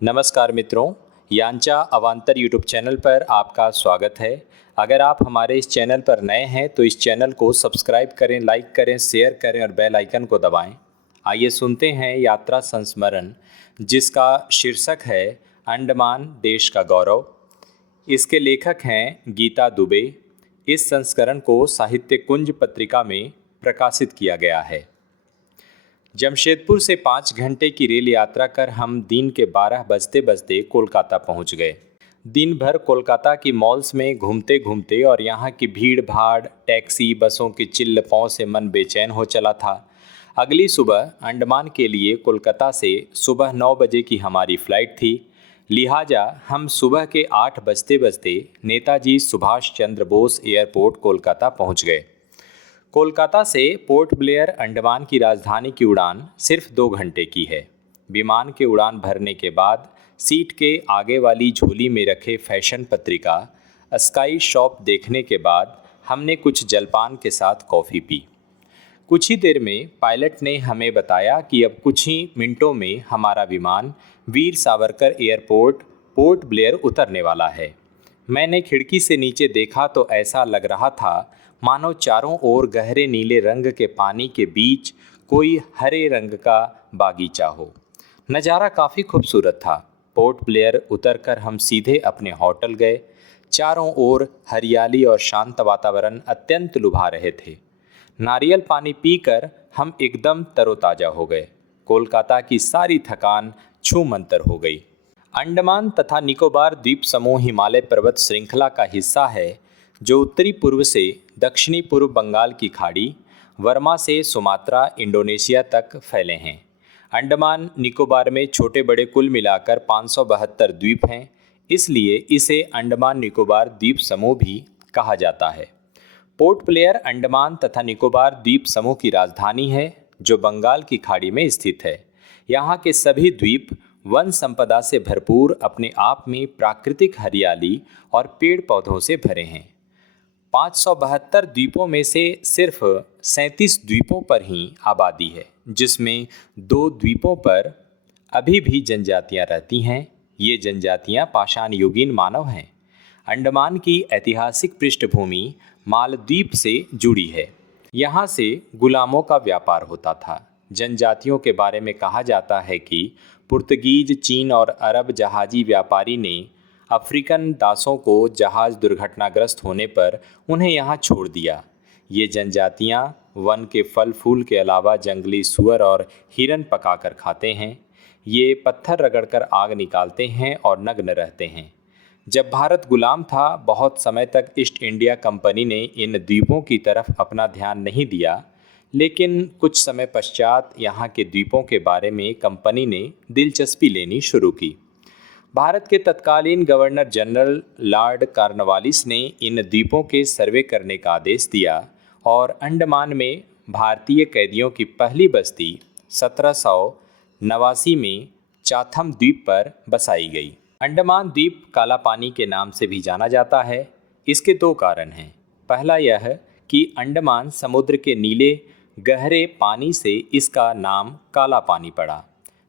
नमस्कार मित्रों, यांचा अवांतर यूट्यूब चैनल पर आपका स्वागत है। अगर आप हमारे इस चैनल पर नए हैं तो इस चैनल को सब्सक्राइब करें, लाइक करें, शेयर करें और बेल आइकन को दबाएं। आइए सुनते हैं यात्रा संस्मरण, जिसका शीर्षक है अंडमान देश का गौरव। इसके लेखक हैं गीता दुबे। इस संस्करण को साहित्य कुंज पत्रिका में प्रकाशित किया गया है। जमशेदपुर से 5 घंटे की रेल यात्रा कर हम दिन के 12 बजते बजते कोलकाता पहुंच गए। दिन भर कोलकाता की मॉल्स में घूमते घूमते और यहाँ की भीड़ भाड़, टैक्सी, बसों की चिल्ल पाँव से मन बेचैन हो चला था। अगली सुबह अंडमान के लिए कोलकाता से सुबह 9 बजे की हमारी फ़्लाइट थी। लिहाजा हम सुबह के 8 बजते बजते नेताजी सुभाष चंद्र बोस एयरपोर्ट कोलकाता पहुँच गए। कोलकाता से पोर्ट ब्लेयर अंडमान की राजधानी की उड़ान सिर्फ 2 घंटे की है। विमान के उड़ान भरने के बाद सीट के आगे वाली झोली में रखे फैशन पत्रिका स्काई शॉप देखने के बाद हमने कुछ जलपान के साथ कॉफ़ी पी। कुछ ही देर में पायलट ने हमें बताया कि अब कुछ ही मिनटों में हमारा विमान Veer Savarkar airport port Blair उतरने वाला है। मैंने खिड़की से नीचे देखा तो ऐसा लग रहा था मानो चारों ओर गहरे नीले रंग के पानी के बीच कोई हरे रंग का बागीचा हो। नज़ारा काफ़ी खूबसूरत था। पोर्ट ब्लेयर उतरकर हम सीधे अपने होटल गए। चारों ओर हरियाली और शांत वातावरण अत्यंत लुभा रहे थे। नारियल पानी पीकर हम एकदम तरोताज़ा हो गए। कोलकाता की सारी थकान छूमंतर हो गई। अंडमान तथा निकोबार द्वीप समूह हिमालय पर्वत श्रृंखला का हिस्सा है, जो उत्तरी पूर्व से दक्षिणी पूर्व बंगाल की खाड़ी, वर्मा से सुमात्रा, इंडोनेशिया तक फैले हैं। अंडमान निकोबार में छोटे बड़े कुल मिलाकर 572 द्वीप हैं, इसलिए इसे अंडमान निकोबार द्वीप समूह भी कहा जाता है। पोर्ट ब्लेयर अंडमान तथा निकोबार द्वीप समूह की राजधानी है, जो बंगाल की खाड़ी में स्थित है। यहाँ के सभी द्वीप वन संपदा से भरपूर, अपने आप में प्राकृतिक हरियाली और पेड़ पौधों से भरे हैं। 572 द्वीपों में से सिर्फ 37 द्वीपों पर ही आबादी है, जिसमें 2 द्वीपों पर अभी भी जनजातियां रहती हैं। ये जनजातियां पाषाण युगीन मानव हैं। अंडमान की ऐतिहासिक पृष्ठभूमि मालदीव से जुड़ी है। यहाँ से गुलामों का व्यापार होता था। जनजातियों के बारे में कहा जाता है कि पुर्तगीज, चीन और अरब जहाजी व्यापारी ने अफ्रीकन दासों को जहाज़ दुर्घटनाग्रस्त होने पर उन्हें यहाँ छोड़ दिया। ये जनजातियाँ वन के फल फूल के अलावा जंगली सूअर और हिरन पकाकर खाते हैं। ये पत्थर रगड़कर आग निकालते हैं और नग्न रहते हैं। जब भारत गुलाम था, बहुत समय तक ईस्ट इंडिया कंपनी ने इन द्वीपों की तरफ अपना ध्यान नहीं दिया, लेकिन कुछ समय पश्चात यहाँ के द्वीपों के बारे में कंपनी ने दिलचस्पी लेनी शुरू की। भारत के तत्कालीन गवर्नर जनरल लॉर्ड कॉर्नवालिस ने इन द्वीपों के सर्वे करने का आदेश दिया और अंडमान में भारतीय कैदियों की पहली बस्ती 1789 में चाथम द्वीप पर बसाई गई। अंडमान द्वीप काला पानी के नाम से भी जाना जाता है। इसके 2 कारण हैं। पहला यह कि अंडमान समुद्र के नीले गहरे पानी से इसका नाम काला पानी पड़ा।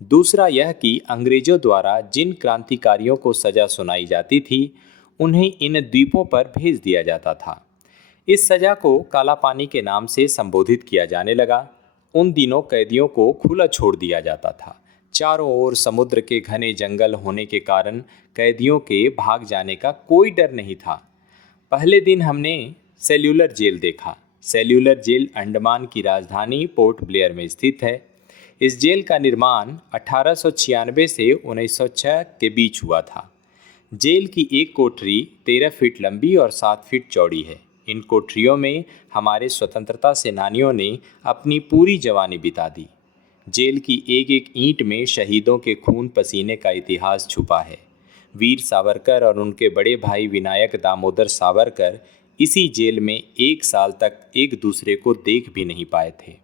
दूसरा यह कि अंग्रेजों द्वारा जिन क्रांतिकारियों को सज़ा सुनाई जाती थी, उन्हें इन द्वीपों पर भेज दिया जाता था। इस सज़ा को काला पानी के नाम से संबोधित किया जाने लगा। उन दिनों कैदियों को खुला छोड़ दिया जाता था। चारों ओर समुद्र के घने जंगल होने के कारण कैदियों के भाग जाने का कोई डर नहीं था। पहले दिन हमने सेल्यूलर जेल देखा। सेल्यूलर जेल अंडमान की राजधानी पोर्ट ब्लेयर में स्थित है। इस जेल का निर्माण 1896 से 1906 के बीच हुआ था। जेल की एक कोठरी 13 फीट लंबी और 7 फीट चौड़ी है। इन कोठरियों में हमारे स्वतंत्रता सेनानियों ने अपनी पूरी जवानी बिता दी। जेल की एक एक ईंट में शहीदों के खून पसीने का इतिहास छुपा है। वीर सावरकर और उनके बड़े भाई विनायक दामोदर सावरकर इसी जेल में 1 साल तक एक दूसरे को देख भी नहीं पाए थे।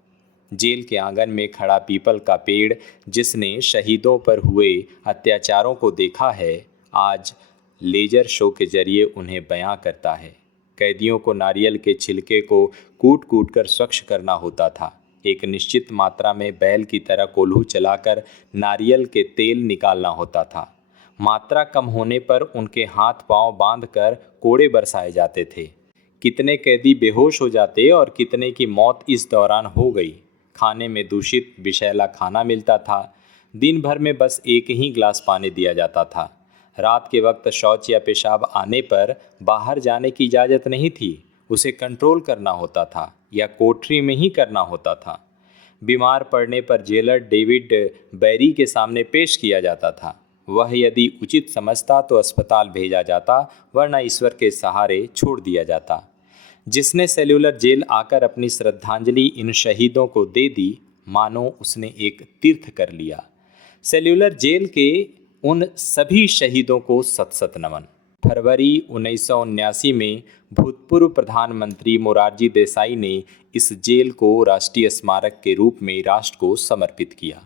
जेल के आंगन में खड़ा पीपल का पेड़, जिसने शहीदों पर हुए अत्याचारों को देखा है, आज लेजर शो के जरिए उन्हें बयां करता है। कैदियों को नारियल के छिलके को कूट कूट कर स्वच्छ करना होता था। एक निश्चित मात्रा में बैल की तरह कोल्हू चलाकर नारियल के तेल निकालना होता था। मात्रा कम होने पर उनके हाथ पांव बांधकर कोड़े बरसाए जाते थे। कितने कैदी बेहोश हो जाते और कितने की मौत इस दौरान हो गई। खाने में दूषित विषैला खाना मिलता था। दिन भर में बस एक ही गिलास पानी दिया जाता था। रात के वक्त शौच या पेशाब आने पर बाहर जाने की इजाज़त नहीं थी, उसे कंट्रोल करना होता था या कोठरी में ही करना होता था। बीमार पड़ने पर जेलर डेविड बैरी के सामने पेश किया जाता था। वह यदि उचित समझता तो अस्पताल भेजा जाता, वरना ईश्वर के सहारे छोड़ दिया जाता। जिसने सेल्यूलर जेल आकर अपनी श्रद्धांजलि इन शहीदों को दे दी, मानो उसने एक तीर्थ कर लिया। सेल्यूलर जेल के उन सभी शहीदों को सत सत नमन। फरवरी 1979 में भूतपूर्व प्रधानमंत्री मोरारजी देसाई ने इस जेल को राष्ट्रीय स्मारक के रूप में राष्ट्र को समर्पित किया।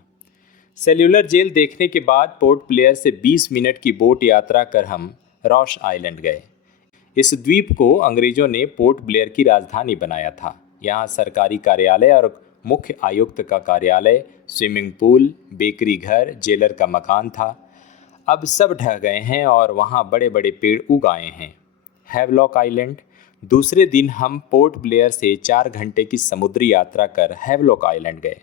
सेल्यूलर जेल देखने के बाद पोर्ट ब्लेयर से 20 मिनट की बोट यात्रा कर हम रॉस आइलैंड गए। इस द्वीप को अंग्रेजों ने पोर्ट ब्लेयर की राजधानी बनाया था। यहाँ सरकारी कार्यालय और मुख्य आयुक्त का कार्यालय, स्विमिंग पूल, बेकरी घर, जेलर का मकान था। अब सब ढह गए हैं और वहाँ बड़े बड़े पेड़ उग आए हैं। Havelock island. दूसरे दिन हम पोर्ट ब्लेयर से 4 घंटे की समुद्री यात्रा कर हैवलॉक आइलैंड गए।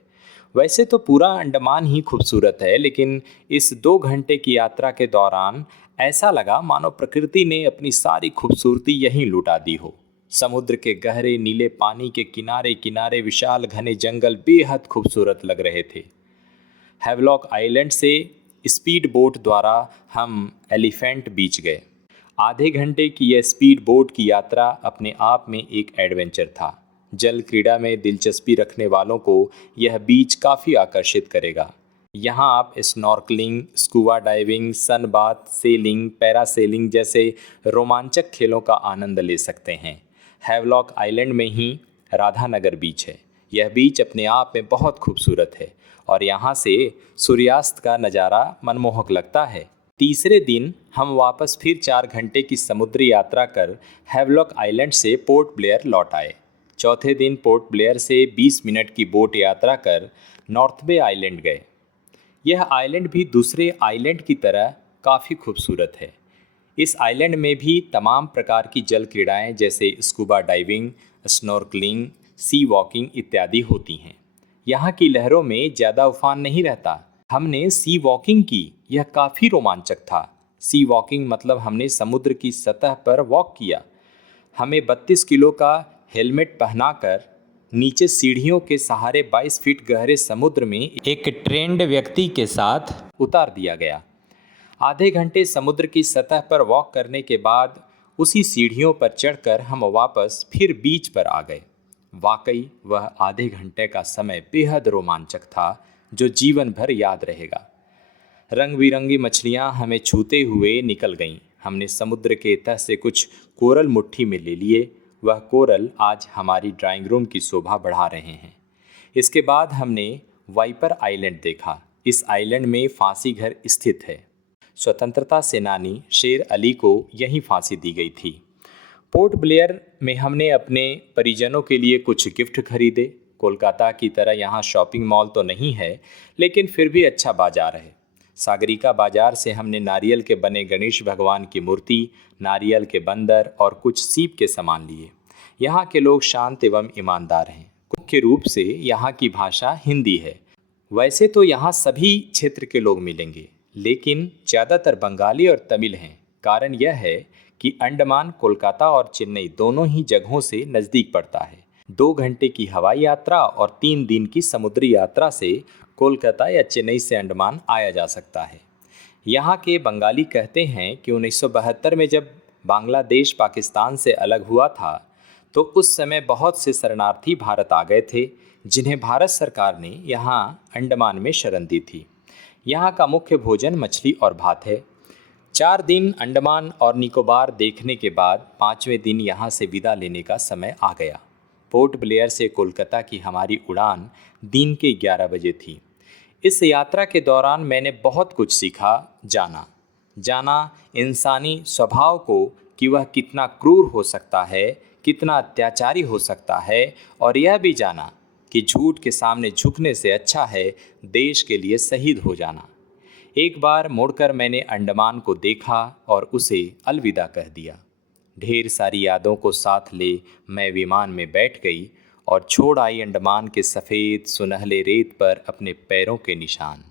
वैसे तो पूरा अंडमान ही खूबसूरत है, लेकिन इस 2 घंटे की यात्रा के दौरान ऐसा लगा मानो प्रकृति ने अपनी सारी खूबसूरती यहीं लुटा दी हो। समुद्र के गहरे नीले पानी के किनारे किनारे विशाल घने जंगल बेहद खूबसूरत लग रहे थे। हैवलॉक आइलैंड से स्पीड बोट द्वारा हम एलिफेंट बीच गए। आधे घंटे की यह स्पीड बोट की यात्रा अपने आप में एक एडवेंचर था। जल क्रीड़ा में दिलचस्पी रखने वालों को यह बीच काफ़ी आकर्षित करेगा। यहाँ आप snorkelling, scuba diving, sunbath, selling, parasailing जैसे रोमांचक खेलों का आनंद ले सकते हैं। हैवलॉक आइलैंड में ही राधानगर बीच है। यह बीच अपने आप में बहुत खूबसूरत है और यहाँ से सूर्यास्त का नज़ारा मनमोहक लगता है। तीसरे दिन हम वापस फिर 4 घंटे की समुद्री यात्रा कर हैवलॉक आइलैंड से पोर्ट ब्लेयर लौट आए। चौथे दिन पोर्ट ब्लेयर से 20 मिनट की बोट यात्रा कर नॉर्थ बे आइलैंड गए। यह आइलैंड भी दूसरे आइलैंड की तरह काफ़ी खूबसूरत है। इस आइलैंड में भी तमाम प्रकार की जल क्रीड़ाएँ जैसे scuba diving, snorkelling, sea walking इत्यादि होती हैं। यहाँ की लहरों में ज़्यादा उफान नहीं रहता। हमने सी वॉकिंग की, यह काफ़ी रोमांचक था। सी वॉकिंग मतलब हमने समुद्र की सतह पर वॉक किया। हमें 32 किलो का हेलमेट पहनाकर नीचे सीढ़ियों के सहारे 22 फीट गहरे समुद्र में एक ट्रेंड व्यक्ति के साथ उतार दिया गया। आधे घंटे समुद्र की सतह पर वॉक करने के बाद उसी सीढ़ियों पर चढ़कर हम वापस फिर बीच पर आ गए। वाकई वह आधे घंटे का समय बेहद रोमांचक था, जो जीवन भर याद रहेगा। रंग बिरंगी मछलियाँ हमें छूते हुए निकल गईं। हमने समुद्र के तह से कुछ कोरल मुट्ठी में ले लिए। वह कोरल आज हमारी ड्राइंग रूम की शोभा बढ़ा रहे हैं। इसके बाद हमने वाइपर आइलैंड देखा। इस आइलैंड में फांसी घर स्थित है। स्वतंत्रता सेनानी शेर अली को यहीं फांसी दी गई थी। पोर्ट ब्लेयर में हमने अपने परिजनों के लिए कुछ गिफ्ट खरीदे। कोलकाता की तरह यहाँ शॉपिंग मॉल तो नहीं है, लेकिन फिर भी अच्छा बाजार है। सागरिका बाजार से हमने नारियल के बने गणेश भगवान की मूर्ति, नारियल के बंदर और कुछ सीप के सामान लिए। यहाँ के लोग शांत एवं ईमानदार हैं। मुख्य रूप से यहाँ की भाषा हिंदी है। वैसे तो यहाँ सभी क्षेत्र के लोग मिलेंगे, लेकिन ज़्यादातर बंगाली और तमिल हैं। कारण यह है कि अंडमान कोलकाता और चेन्नई दोनों ही जगहों से नज़दीक पड़ता है। 2 घंटे की हवाई यात्रा और 3 दिन की समुद्री यात्रा से कोलकाता या चेन्नई से अंडमान आया जा सकता है। यहाँ के बंगाली कहते हैं कि 1972 में जब बांग्लादेश पाकिस्तान से अलग हुआ था, तो उस समय बहुत से शरणार्थी भारत आ गए थे, जिन्हें भारत सरकार ने यहाँ अंडमान में शरण दी थी। यहाँ का मुख्य भोजन मछली और भात है। 4 दिन अंडमान और निकोबार देखने के बाद 5वें दिन यहाँ से विदा लेने का समय आ गया। पोर्ट ब्लेयर से कोलकाता की हमारी उड़ान दिन के 11 बजे थी। इस यात्रा के दौरान मैंने बहुत कुछ सीखा, जाना इंसानी स्वभाव को कि वह कितना क्रूर हो सकता है, कितना अत्याचारी हो सकता है, और यह भी जाना कि झूठ के सामने झुकने से अच्छा है देश के लिए शहीद हो जाना। एक बार मुड़कर मैंने अंडमान को देखा और उसे अलविदा कह दिया। ढेर सारी यादों को साथ ले मैं विमान में बैठ गई और छोड़ आई अंडमान के सफ़ेद सुनहले रेत पर अपने पैरों के निशान।